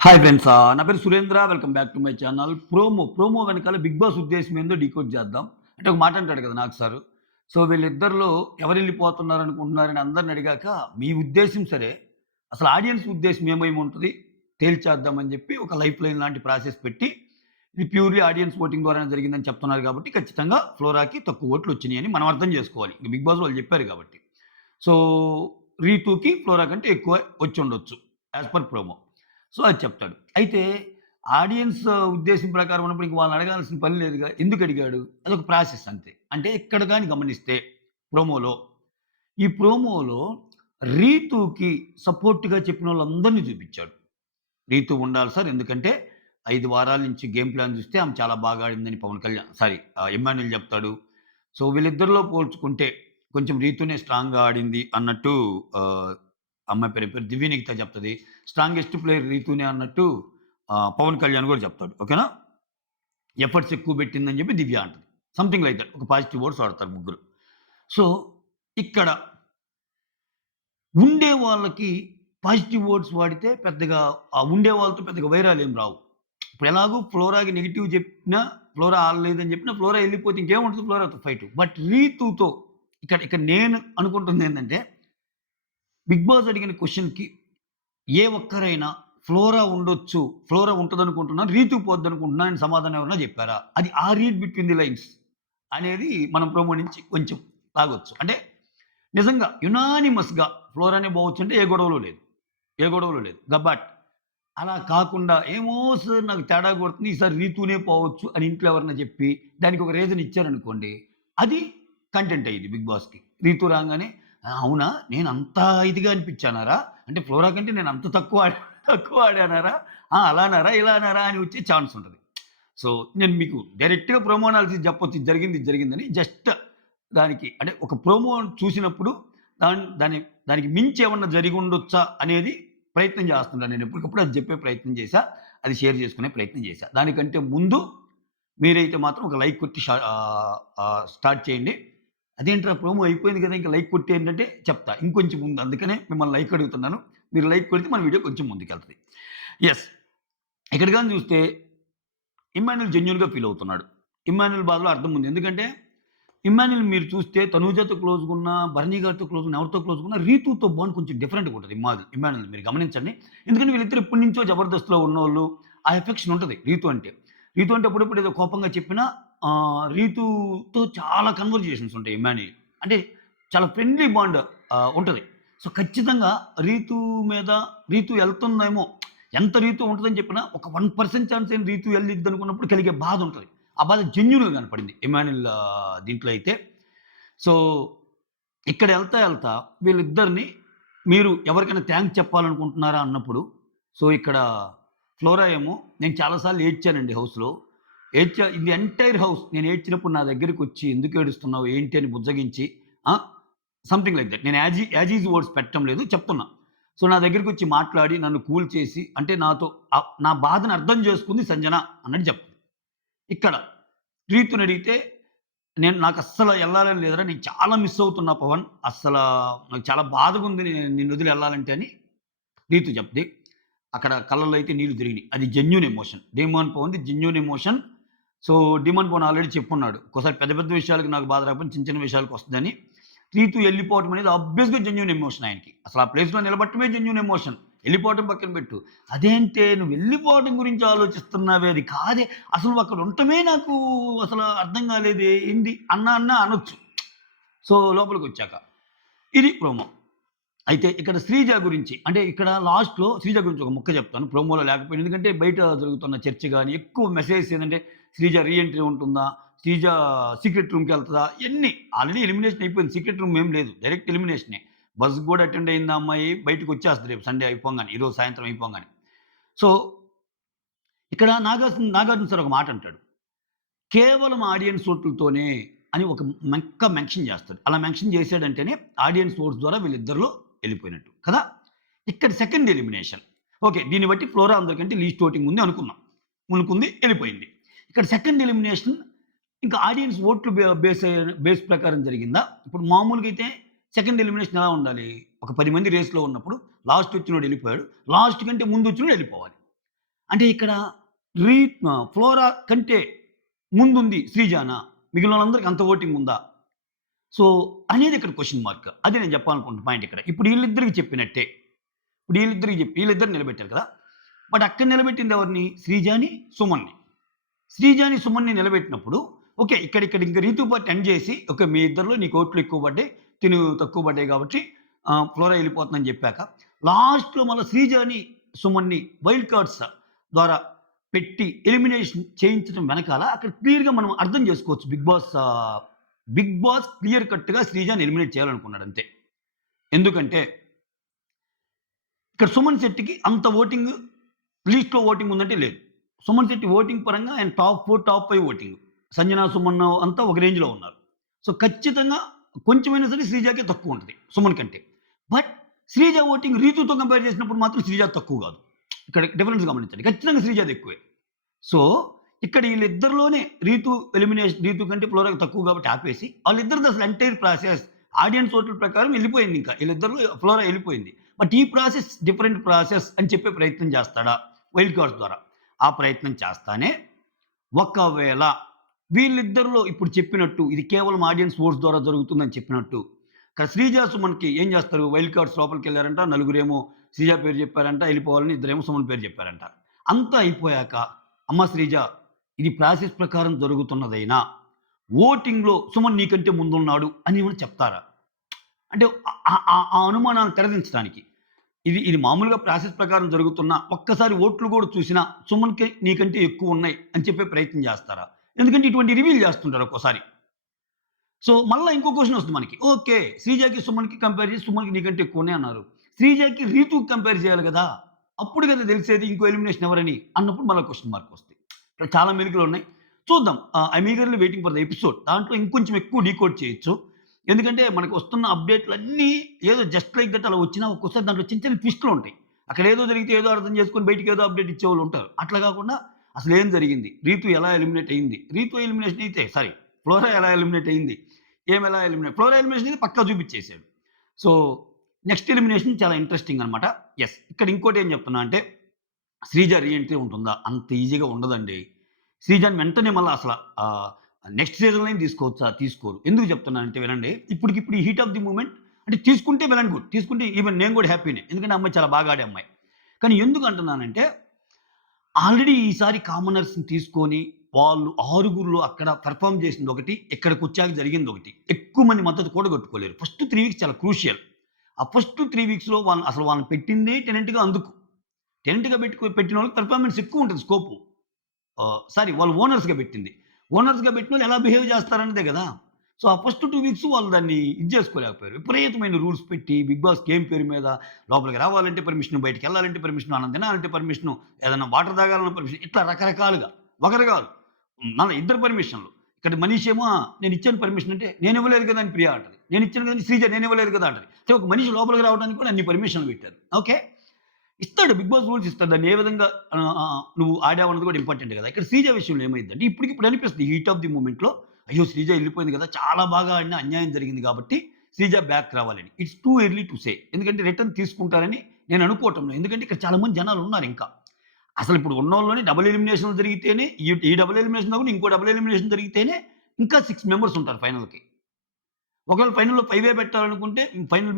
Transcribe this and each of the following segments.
Hi friends. నా పేరు Surendra. Welcome back to my channel. Promo వెనకాల 'బిగ్ బాస్' ఉద్దేశ్యం ఏందో డీకోడ్ చేద్దాం. అంటే ఒక మాట అంటాడు కదా నాగ్ సారు. సో, వీళ్ళిద్దరిలో ఎవరెళ్ళిపోతున్నారనుకుంటున్నారని అందరిని అడిగాక, మీ ఉద్దేశ్యం సరే, అసలు ఆడియన్స్ ఉద్దేశ్యం ఏమైముంటది తేల్చేద్దామని చెప్పి ఒక లైఫ్ లైన్ లాంటి ప్రాసెస్ పెట్టి, ఇది ప్యూర్‌లీ ఆడియన్స్ ఓటింగ్ ద్వారానే జరిగిందని చెప్తున్నారు కాబట్టి, ఖచ్చితంగా ఫ్లోరాకి తక్కువ ఓట్లు వచ్చినియని మనం అర్థం చేసుకోవాలి. ఇంక 'బిగ్ బాస్' వాళ్ళు చెప్పారు కాబట్టి. సో, రీతూకి ఫ్లోరా కంటే ఎక్కువ వచ్చుండొచ్చు. As per promo. సో, అది చెప్తాడు. అయితే ఆడియన్స్ ఉద్దేశం ప్రకారం ఉన్నప్పుడు ఇంక వాళ్ళని అడగాల్సిన పని లేదుగా. ఎందుకు అడిగాడు? అదొక ప్రాసెస్ అంతే. అంటే ఇక్కడ గాని గమనిస్తే ప్రోమోలో, ఈ ప్రోమోలో రీతూకి సపోర్ట్‌గా చెప్పినోళ్ళందరిని చూపిచ్చాడు. రీతూ ఉండాలి సార్. ఎందుకంటే 5 వారాల నుంచి గేమ్ ప్లాన్ చూస్తే ఆమె చాలా బాగా ఆడిందని పవన్ కళ్యాణ్ ఇమ్మాన్యుయల్ చెప్తాడు. సో, వీళ్ళిద్దరిలో పోల్చుకుంటే కొంచెం రీతూనే స్ట్రాంగ్‌గా ఆడింది అన్నట్టు అమ్మాయి పేరు దివ్యనికిత చెప్తది. స్ట్రాంగెస్ట్ ప్లేయర్ రీతూనే అన్నట్టు పవన్ కళ్యాణ్ గూడా చెప్తాడు. ఓకేనా? ఎఫర్ట్స్ ఎక్కువ పెట్టిందని చెప్పి దివ్య అంటది. Something like that. ఒక పాజిటివ్ వర్డ్స్ వాడతారు ముగ్గురు. సో, ఇక్కడ ఉండే వాళ్ళకి పాజిటివ్ వర్డ్స్ వాడితే పెద్దగా ఉండే వాళ్ళతో పెద్దగా వైరాలేం రావు. ఇప్పుడు ఎలాగో ఫ్లోరాకి నెగెటివ్ చెప్పినా, ఫ్లోరా ఆడలేదని చెప్పినా, ఫ్లోరా ఎళ్ళిపోతే ఇంకేముంటది ఫ్లోరాతో ఫైటు. బట్ రీతూతో ఇక్కడ ఇక్కడ నేను అనుకుంటుందేంటంటే, బిగ్ బాస్ అడిగిన క్వెషన్‌కి ఏ ఒక్కరైనా ఫ్లోరా ఉండొచ్చు, ఫ్లోరా ఉంటదనుకుంటున్నాను, రీతూ పోద్దనుకుంటున్నాను అని సమాధానం ఎవరైనా చెప్పారా? అది ఆ రీడ్ బిట్వీన్ ది లైన్స్ అనేది మనం ప్రోమో నుంచి కొంచెం లాగొచ్చు. అంటే నిజంగా యునానిమస్‌గా ఫ్లోరానే పోవచ్చంటే ఏ గొడవలు లేదు. ఏ గొడవలు లేదు. బట్ అలా కాకుండా ఏమో సార్ నాకు తేడా కొడుతుంది. ఈసారి రీతూనే పోవచ్చు అని ఇంట్లో ఎవరైనా చెప్పి దానికి ఒక రీజన్ ఇచ్చారనుకోండి. అది కంటెంట్ అయ్యిద్ది బిగ్ బాస్‌కి. రీతూ రాంగానే అవునా? నేను అంత ఇదిగా అనిపించానారా? అంటే ఫ్లోరా కంటే నేను అంత తక్కువ ఆడానారా? అలానారా? ఇలానారా? అని వచ్చే ఛాన్స్ ఉంటది. సో, నేను మీకు డైరెక్ట్‌గా ప్రోమో అనాలిసిస్ చెప్పొచ్చు. ఇది జరిగిందని. జస్ట్ దానికి అంటే ఒక ప్రోమో చూసినప్పుడు దాని దానికి మించి ఏమన్నా జరిగుండొచ్చా అనేది ప్రయత్నం చేస్తున్నాను. నేను ఎప్పటికప్పుడు అది చెప్పే ప్రయత్నం చేశా. అది షేర్ చేసుకునే ప్రయత్నం చేశా. దానికంటే ముందు మీరైతే మాత్రం ఒక లైక్ కొట్టి స్టార్ట్ చేయండి. అదేంట్రా ప్రోమో అయిపోయింది కదా! ఇంక లైక్ కొట్టేయండంటే చెప్తా. ఇంకొంచెం ఉంది. అందుకనే మిమ్మల్ని లైక్ అడుగుతున్నాను. మీరు లైక్ కొడితే మన వీడియో కొంచెం ముందుకెళ్తది. యెస్. ఇక్కడ గాని చూస్తే ఇమ్మాన్యుయల్ జెన్యూన్‌గా ఫీల్ అవుతున్నాడు. ఇమ్మాన్యుయల్ బాధలో అర్థం ఉంది. ఎందుకంటే ఇమ్మాన్యుయల్ మీరు చూస్తే తనూజతో క్లోజ్‌గున్నా, భరణి గారితో క్లోజ్‌గున్నా, ఎవరితో క్లోజ్‌గున్నా రీతూతో బాండ్ కొంచెం డిఫరెంట్‌గా ఉంటది ఇమ్మాన్యుయల్ మీరు గమనించండి. ఎందుకంటే వీళ్ళిద్దరు ఎప్పటి నుంచో జబర్దస్త్‌లో ఉన్నోళ్ళు. ఆ ఎఫెక్షన్ ఉంటది రీతూ అంటే. రీతూ అంటే అప్పుడప్పుడు ఏదో కోపంగా చెప్పినా రీతూతో చాలా కన్వర్జేషన్స్ ఉంటాయి ఇమ్మాన్యుయల్. అంటే చాలా ఫ్రెండ్లీ బాండ్ ఉంటది. సో, ఖచ్చితంగా రీతూ మీద రీతూ ఎళ్తుందేమో ఎంత రీతూ ఉంటదని చెప్పినా ఒక 1% ఛాన్స్ అయిన రీతూ ఎళ్ళిద్దనుకున్నప్పుడు కలిగే బాధ ఉంటది. ఆ బాధ జెన్యూన్‌గా కనపడింది ఇమ్మాన్యుయల్ దీంట్లో అయితే. సో, ఇక్కడ ఎళ్తా వీళ్ళిద్దరిని మీరు ఎవరికైనా థాంక్స్ చెప్పాలనుకుంటున్నారా అన్నప్పుడు, సో, ఇక్కడ ఫ్లోరా ఏమో నేను చాలా సార్లు ఏడ్చానండి హౌస్‌లో. ఇన్ ది ఎంటైర్ హౌస్ నేను ఏడ్చినప్పుడు నా దగ్గరికొచ్చి ఎందుకు ఏడుస్తున్నావు? ఏంటి? అని బుజ్జగించి ఆ! Something like that. నేను యాజ్ ఈజ్ వర్డ్స్ పెట్టడం లేదు చెప్తున్నా. సో, నా దగ్గరికొచ్చి మాట్లాడి నన్ను కూల్ చేసి అంటే నాతో నా బాధను అర్థం చేసుకుంది సంజన అన్నట్టు చెప్తుంది. ఇక్కడ రీతునడిగితే నాకస్సల ఎళ్ళాలని లేదురా! నేను చాలా మిస్ అవుతున్నా పవన్. నాకు చాలా బాధగుంది నిన్నొదిలి ఎళ్ళాలంటే అని రీతు చెప్తే, అక్కడ కళ్ళల్లో అయితే నీళ్లు తిరిగినియి. అది జెన్యూన్ ఎమోషన్. డీమాన్ పవన్‌ది genuine emotion. So, Demon Pawan already చెప్పున్నాడు. ఒక్కోసారి పెద్ద పెద్ద విషయాలకి నాకు బాధ రాకపోయినా చిన్న చిన్న విషయాలకొస్తదని. రీతు ఎళ్ళిపోవటం అనేది ఆబ్వియస్‌గా జెన్యూన్ ఎమోషన్ ఆయనకి. అసలు ఆ ప్లేస్‌లో నిలబడటమే జెన్యూన్ ఎమోషన్. ఎళ్ళిపోవటం పక్కన పెట్టు. అదేంటే నువ్వు వెళ్ళిపోవటం గురించి ఆలోచిస్తున్నావే అది కాదే. అసలు నువ్వు అక్కడ ఉండటమే నాకు అసలు అర్థం కాలేదే ఏంది అన్నా అనొచ్చు. సో, లోపలికొచ్చాక. ఇది ప్రోమో. అయితే ఇక్కడ శ్రీజ గురించి అంటే ఇక్కడ లాస్ట్‌లో శ్రీజ గురించి ఒక ముక్క చెప్తాను. ప్రోమోలో లేకపోయినా. ఎందుకంటే బయట జరుగుతున్న చర్చ గాని, ఎక్కువ మెసేజెస్ ఏందంటే శ్రీజ రీ ఎంట్రీ ఉంటుందా? శ్రీజ సీక్రెట్ రూమ్‌కెళ్తదా? ఇయన్నీ ఆల్రెడీ ఎలిమినేషన్ అయిపోయింది. సీక్రెట్ రూమ్ ఏం లేదు. డైరెక్ట్ ఎలిమినేషనే. బస్ కూడా అటెండ్ అయింది ఆ అమ్మాయి. బయటికొచ్చేస్తది రేపు సండే అయిపోంగానే. ఈరోజు సాయంత్రం అయిపోంగానే. సో, ఇక్కడ నాగార్జున సార్ ఒక మాట అంటాడు. కేవలం ఆడియన్స్ ఓట్లతోనే అని ఒక మెన్షన్ చేస్తాడు. అలా మెన్షన్ చేసాడంటేనే ఆడియన్స్ ఓట్స్ ద్వారా వీళ్ళిద్దరిలో ఎళ్ళిపోయినట్టు. కదా! ఇక్కడ సెకండ్ ఎలిమినేషన్. ఓకే. దీన్ని బట్టి ఫ్లోరా అందరికంటే లీస్ట్ ఓటింగ్ ఉంది అనుకుందాం. అనుకుంది ఎళ్ళిపోయింది. ఇక్కడ సెకండ్ ఎలిమినేషన్ ఇంకా ఆడియన్స్ ఓట్లు బేస్ ప్రకారం జరిగిందా? ఇప్పుడు మామూలుగా అయితే సెకండ్ ఎలిమినేషన్ ఎలా ఉండాలి? ఒక 10 మంది రేస్‌లో ఉన్నప్పుడు లాస్ట్ వచ్చినోడు ఎళ్ళిపోయాడు. లాస్ట్ కంటే ముందు వచ్చినోడు ఎళ్ళిపోవాలి. అంటే ఇక్కడ రీ ఫ్లోరా కంటే ముందుంది శ్రీజానా? మిగిలిన వాళ్ళందరికి అంత ఓటింగ్ ఉందా? సో, అనేది ఇక్కడ క్వెషన్ మార్క్. అది నేను చెప్పాలనుకుంటున్న పాయింట్ ఇక్కడ. ఇప్పుడు ఈళ్ళిద్దరికి చెప్పినట్టే. ఇప్పుడు ఈళ్ళిద్దరికి చెప్పి ఈళ్ళిద్దరిని నిలబెట్టారు కదా! బట్ అక్కడ నిలబెట్టింది ఎవరిని? శ్రీజాని, సుమన్‌ని. శ్రీజాని, సుమన్‌ని నిలబెట్టినప్పుడు ఓకే. ఇక్కడ ఇంక రీతు పార్ట్ ఎండ్ చేసి ఓకే. మీ ఇద్దరిలో నీకు ఓట్లు ఎక్కువ పడ్డాయి. తిను తక్కువ పడ్డాయి కాబట్టి ఫ్లోరా ఎళ్ళిపోతుందని చెప్పాక లాస్ట్‌లో మళ్ళా శ్రీజాని, సుమన్‌ని వైల్డ్ కార్డ్స్ ద్వారా పెట్టి ఎలిమినేషన్ చేయించడం వెనకాల అక్కడ క్లియర్‌గా మనం అర్థం చేసుకోవచ్చు. బిగ్ బాస్ క్లియర్ కట్‌గా శ్రీజాని ఎలిమినేట్ చేయాలనుకున్నాడు అంతే. ఎందుకంటే ఇక్కడ సుమన్ శెట్టికి అంత ఓటింగ్ లీస్ట్‌లో ఓటింగ్ ఉందంటే లేదు. సుమన్ శెట్టి ఓటింగ్ పరంగా ఆయన top 4, top 5 voting. Sanjana, Suman అంతా ఒక రేంజ్‌లో ఉన్నారు. సో, ఖచ్చితంగా కొంచెమైనా సరే శ్రీజాకే తక్కువ ఉంటది సుమన్ కంటే. బట్ శ్రీజ ఓటింగ్ రీతుతో కంపేర్ చేసినప్పుడు మాత్రం శ్రీజ తక్కువ కాదు. ఇక్కడ డిఫరెన్స్ గమనించండి. ఖచ్చితంగా శ్రీజాది ఎక్కువే. సో, ఇక్కడ ఈళ్ళిద్దరిలోనే రీతు కంటే ఫ్లోరాకి తక్కువ కాబట్టి ఆపేసి వాళ్ళిద్దరిది అసలు ఎంటైర్ ప్రాసెస్ ఆడియన్స్ ఓట్ల ప్రకారం ఎళ్ళిపోయింది ఇంకా. ఈళ్ళిద్దరిలో ఫ్లోరా ఎళ్ళిపోయింది. బట్ ఈ ప్రాసెస్ డిఫరెంట్ ప్రాసెస్ అని చెప్పే ప్రయత్నం చేస్తాడా వైల్డ్ కార్డ్స్ ద్వారా? ఆ ప్రయత్నం చేస్తానే ఒకవేళ వీళ్ళిద్దరిలో ఇప్పుడు చెప్పినట్టు ఇది కేవలం ఆడియన్స్ ఓట్స్ ద్వారా జరుగుతుందని చెప్పినట్టు ఇక్కడ శ్రీజ, సుమన్‌కి ఏం చేస్తారు? వైల్డ్ కార్డ్స్ లోపలికెళ్లారంట. నలుగురేమో శ్రీజ పేరు చెప్పారంట. ఎళ్ళిపోవాలని. ఇద్దరేమో సుమన్ పేరు చెప్పారంట. అంతా అయిపోయాక అమ్మ శ్రీజ ఇది ప్రాసెస్ ప్రకారం జరుగుతున్నదైనా ఓటింగ్‌లో సుమన్ నీకంటే ముందున్నాడు అని ఏమైనా చెప్తారా? అంటే ఆ అనుమానాన్ని తెరదించడానికి. ఇది మామూలుగా ప్రాసెస్ ప్రకారం జరుగుతున్నా ఒక్కసారి ఓట్లు కూడా చూసినా సుమన్‌కి నీకంటే ఎక్కువున్నాయి అని చెప్పే ప్రయత్నం చేస్తారా? ఎందుకంటే ఇటువంటి రివీల్ చేస్తుంటారు ఒక్కోసారి. సో, మళ్ళా ఇంకో క్వెషన్ వస్తుంది మనకి. ఓకే. శ్రీజకి, సుమన్‌కి కంపేర్ చేసి సుమన్‌కి నీకంటే ఎక్కువనే అన్నారు. శ్రీజకి రీతుకి కంపేర్ చేయాలి గదా! అప్పుడు కదా తెలిసేది ఇంకో ఎలిమినేషన్ ఎవరని అన్నప్పుడు మళ్ళా క్వెషన్ మార్క్ వస్తాయి. ఇక్కడ చాలా మెలికలున్నాయి. చూద్దాం. I'm eagerly waiting for the episode. దాంట్లో ఇంకొంచెం ఎక్కువ డీకోడ్ చేయొచ్చు. ఎందుకంటే మనకు వస్తున్న అప్డేట్‌లన్నీ ఏదో జస్ట్ లైక్ దట్ అలా వచ్చినా ఒక్కోసారి దాంట్లో చిన్న చిన్న ట్విస్ట్‌లుంటాయి. అక్కడ ఏదో జరిగితే ఏదో అర్థం చేసుకొని బయటికి ఏదో అప్డేట్ ఇచ్చేవాళ్ళు ఉంటారు. అట్లా కాకుండా అసలేం జరిగింది? రీతు ఎలా ఎలిమినేట్ అయింది? రీతు ఎలిమినేషన్ అయితే ఫ్లోరా ఎలా ఎలిమినేట్ అయింది? ఎలా ఎలిమినేట్ ఫ్లోరా ఎలిమినేషన్ అయితే పక్కా చూపించేసాడు. సో, నెక్స్ట్ ఎలిమినేషన్ చాలా ఇంట్రెస్టింగ్ అనమాట. యెస్. ఇక్కడ ఇంకోటి ఏం చెప్తున్నా అంటే శ్రీజ రీ ఎంట్రీ ఉంటుందా? అంత ఈజీగా ఉండదండి. శ్రీజని వెంటనే మళ్ళా అసల నెక్స్ట్ సీజన్‌లోనే తీసుకోవచ్చా? తీసుకోరు. ఎందుకు చెప్తున్నానంటే వినండి. ఇప్పటికిప్పుడు ఈ హీట్ ఆఫ్ ది మూమెంట్ అంటే తీసుకుంటే వెల్ అండ్ గుడ్. తీసుకుంటే ఈవెన్ నేను కూడా హ్యాపీనే. ఎందుకంటే ఆ అమ్మాయి చాలా బాగా ఆడే అమ్మాయి. కానీ ఎందుకు అంటున్నానంటే ఆల్రెడీ ఈసారి కామనర్స్‌ని తీసుకొని వాళ్ళు ఆరుగురిలో అక్కడ పెర్ఫార్మ్ చేసిందొకటి, ఇక్కడికొచ్చాక జరిగిందొకటి. ఎక్కువ మంది మద్దతు కూడగట్టుకోలేరు. ఫస్ట్ 3 వీక్స్ చాలా క్రూషియల్. ఆ ఫస్ట్ 3 వీక్స్‌లో వాళ్ళని పెట్టిందే టెనెంట్‌గా అందుకు. టెనెంట్‌గా పెట్టినోళ్ళకి పెర్ఫార్మెన్స్ ఎక్కువుంటది స్కోపు. వాళ్ళు ఓనర్స్‌గా పెట్టింది. ఓనర్స్‌గా పెట్టినోళ్ళు ఎలా బిహేవ్ చేస్తారన్నదే గదా! సో, ఆ ఫస్ట్ 2 వీక్స్ వాళ్ళు దాన్ని ఇది చేసుకోలేకపోయారు. విపరీతమైన రూల్స్ పెట్టి బిగ్ బాస్ గేమ్ పేరు మీద లోపలికి రావాలంటే పర్మిషన్, బయటికెళ్ళాలంటే పర్మిషన్, అన్నం తినాలంటే పర్మిషన్, ఏదైనా వాటర్ తాగాలన్న పర్మిషన్ ఇట్లా రకరకాలుగా. ఒకరు కాదు. మళ్ళా ఇద్దరు పర్మిషన్‌లు. ఇక్కడ మనీష్ ఏమో నేనిచ్చాను పర్మిషన్ అంటే నేనివ్వలేదు కదా! అని ప్రియా అంటది. నేనిచ్చాను కదా! అని శ్రీజ నేనివ్వలేదు కదా! అంటది. అంటే ఒక మనిషి లోపలికి రావడానికి కూడా అన్ని పర్మిషన్‌లు పెట్టారు. ఓకే. ఇస్తాడు. బిగ్ బాస్ రూల్స్ ఇస్తాడు. దాన్ని ఏ విధంగా నువ్వు ఆడావన్నది కూడా ఇంపార్టెంట్ కదా! ఇక్కడ శ్రీజ విషయంలో ఏమైందంటే ఇప్పటికిప్పుడు అనిపిస్తుంది హీట్ ఆఫ్ ది మూమెంట్‌లో అయ్యో! శ్రీజ ఎళ్ళిపోయింది కదా! చాలా బాగా ఆడినా అన్యాయం జరిగింది కాబట్టి శ్రీజ బ్యాక్ రావాలని. It's too early to say. ఎందుకంటే రిటర్న్ తీసుకుంటారని నేను అనుకోవటంలో. ఎందుకంటే ఇక్కడ చాలా మంది జనాలున్నారు ఇంకా. అసలిప్పుడు ఉన్నోళ్ళలోనే డబుల్ ఎలిమినేషన్‌లు జరిగితేనే ఈ డబుల్ ఎలిమినేషన్ కాకుండా ఇంకో డబుల్ ఎలిమినేషన్ జరిగితేనే ఇంకా 6 మెంబర్స్ ఉంటారు ఫైనల్‌కి. ఒకవేళ ఫైనల్‌లో 5 పెట్టాలనుకుంటే ఫైనల్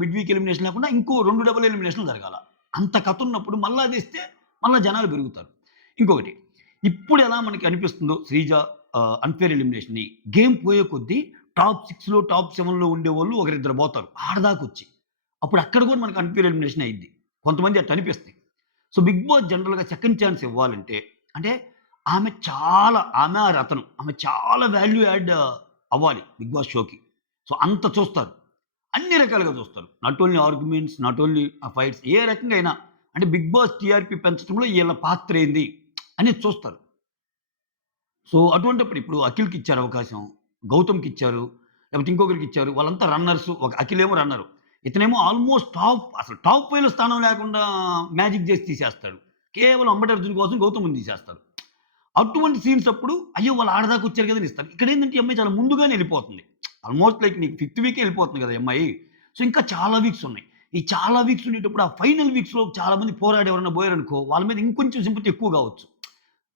మిడ్ వీక్ ఎలిమినేషన్ లేకుండా ఇంకో 2 డబుల్ ఎలిమినేషన్‌లు జరగాల. అంత కథున్నప్పుడు మళ్ళా అదిస్తే మళ్ళా జనాలు పెరుగుతారు. ఇంకొకటి ఇప్పుడు ఎలా మనకి అనిపిస్తుందో శ్రీజ అన్‌ఫెయిర్ ఎలిమినేషన్‌ని గేమ్ పోయే కొద్దీ టాప్ 6లో, టాప్ 7లో ఉండేవాళ్ళు ఒకరిద్దరు పోతారు ఆడదాకొచ్చి. అప్పుడు అక్కడ కూడా మనకు అన్‌ఫెయిర్ ఎలిమినేషన్ అయ్యిద్ది. కొంతమంది అట్ట అనిపిస్తాయి. సో, బిగ్ బాస్ జనరల్‌గా సెకండ్ ఛాన్స్ ఇవ్వాలంటే అంటే ఆమె ఆర్ అతను చాలా వాల్యూ యాడ్ అవ్వాలి బిగ్ బాస్ షోకి. సో, అంత చూస్తారు. అన్ని రకాలుగా చూస్తారు. Not only arguments, not only fights ఏ రకంగా అయినా అంటే బిగ్ బాస్ టీఆర్‌పీ పెంచడంలో ఈళ్ళ పాత్ర ఏంది అనేది చూస్తారు. సో, అటువంటప్పుడు ఇప్పుడు అఖిల్‌కిచ్చారు అవకాశం. గౌతమ్‌కిచ్చారు. లేకపోతే ఇంకొకరికిచ్చారు. వాళ్ళంతా రన్నర్సు. అఖిల్ ఏమో రన్నరు. ఇతనేమో ఆల్‌మోస్ట్ టాప్ 5లో స్థానం లేకుండా మ్యాజిక్ చేసి తీసేస్తాడు. కేవలం అంబటి అర్జున్ కోసం గౌతమ్‌ని తీసేస్తారు. అటువంటి సీన్స్ అప్పుడు అయ్యో! వాళ్ళు ఆడదాకొచ్చారు కదా! అని ఇస్తారు. ఇక్కడేందంటే ఈ అమ్మాయి చాలా ముందుగానే ఎళ్ళిపోతుంది. ఆల్‌మోస్ట్ లైక్ నీకు ఫిఫ్త్ వీకే ఎళ్ళిపోతుంది కదా! ఈ అమ్మాయి. సో, ఇంకా చాలా వీక్స్ ఉన్నాయి. ఈ చాలా వీక్స్ ఉండేటప్పుడు ఆ ఫైనల్ వీక్స్‌లో చాలా మంది పోరాడి ఎవరైనా పోయారనుకో, వాళ్ళ మీద ఇంకొంచెం సింపతి ఎక్కువ కావచ్చు.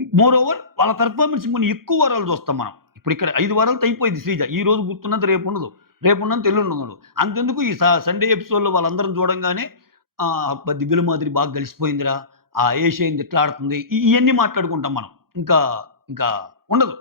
మోర్ ఓవర్ వాళ్ళ పెర్ఫార్మన్స్ ఇంకొన్ని ఎక్కువ వారాలు చూస్తాం మనం. ఇప్పుడు ఇక్కడ 5 వారాలతో అయిపోయింది శ్రీజ. ఈ రోజు గుర్తున్నంత రేపుండదు. రేపున్నంత ఎల్లుండుండదు. అంతెందుకు ఈ సండే ఎపిసోడ్‌లో వాళ్ళందరం చూడంగానే అబ్బా! 'దివ్యల మాదిరి' బాగా కలిసిపోయిందిరా. ఏష్ ఏంది ఇట్లా ఆడుతుంది. ఇయన్నీ మాట్లాడుకుంటాం మనం. ఇంకా ఇంకా ఉండదు.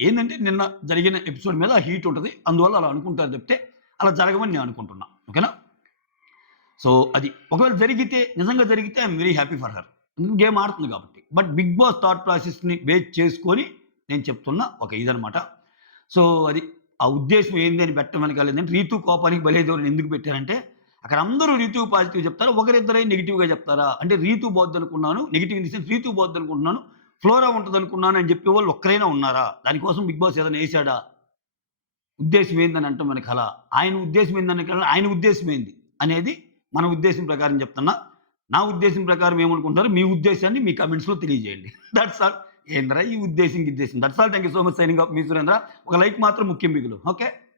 ఏందంటే నిన్న జరిగిన ఎపిసోడ్ మీద ఆ హీట్ ఉంటది. అందువల్ల అలా అనుకుంటారు తప్పితే అలా జరగవని నేను అనుకుంటున్నా. ఓకేనా? సో, అది. ఒకవేళ నిజంగా జరిగితే I am very happy for her. Game ఆడుతుంది కాబట్టి. బట్ 'బిగ్ బాస్' థాట్ ప్రాసెస్‌ని బేస్ చేసుకొని నేను చెప్తున్న ఒక ఇదనమాట. సో, అది. ఆ ఉద్దేశ్యం ఏంది అని పెట్టడం వెనకాల ఏందంటే, రీతు కోపానికి బలైపోయారని ఎందుకు పెట్టారంటే, అక్కడ అందరూ రీతుకి పాజిటివ్ చెప్తారు. ఒకరిద్దరే నెగెటివ్‌గా చెప్తారా? అంటే రీతు పోద్దనుకున్నాను. Negative in the sense Rithu పోద్దనుకుంటున్నాను. ఫ్లోరా ఉంటదనుకున్నాను అని చెప్పేవాళ్ళు ఒక్కరైనా ఉన్నారా? దానికోసం 'బిగ్ బాస్' ఏదైనా ఏసాడా? ఉద్దేశ్యం ఏందని అంటాం వెనకాల. ఆయన ఉద్దేశ్యం ఏందనకాల ఆయన ఉద్దేశ్యం ఏంది అనేది మన ఉద్దేశం ప్రకారం చెప్తున్నా. నా ఉద్దేశం ప్రకారం ఏమనుకుంటున్నారో మీ ఉద్దేశాన్ని మీ కామెంట్స్‌లో తెలియజేయండి. That's all. ఏందిరా ఈ ఉద్దేశం, గిద్దేశం. That's all. Thank you so much. Signing off మీ సురేంద్ర. ఒక లైక్ మాత్రం ముఖ్యం మిగులు. ఓకే.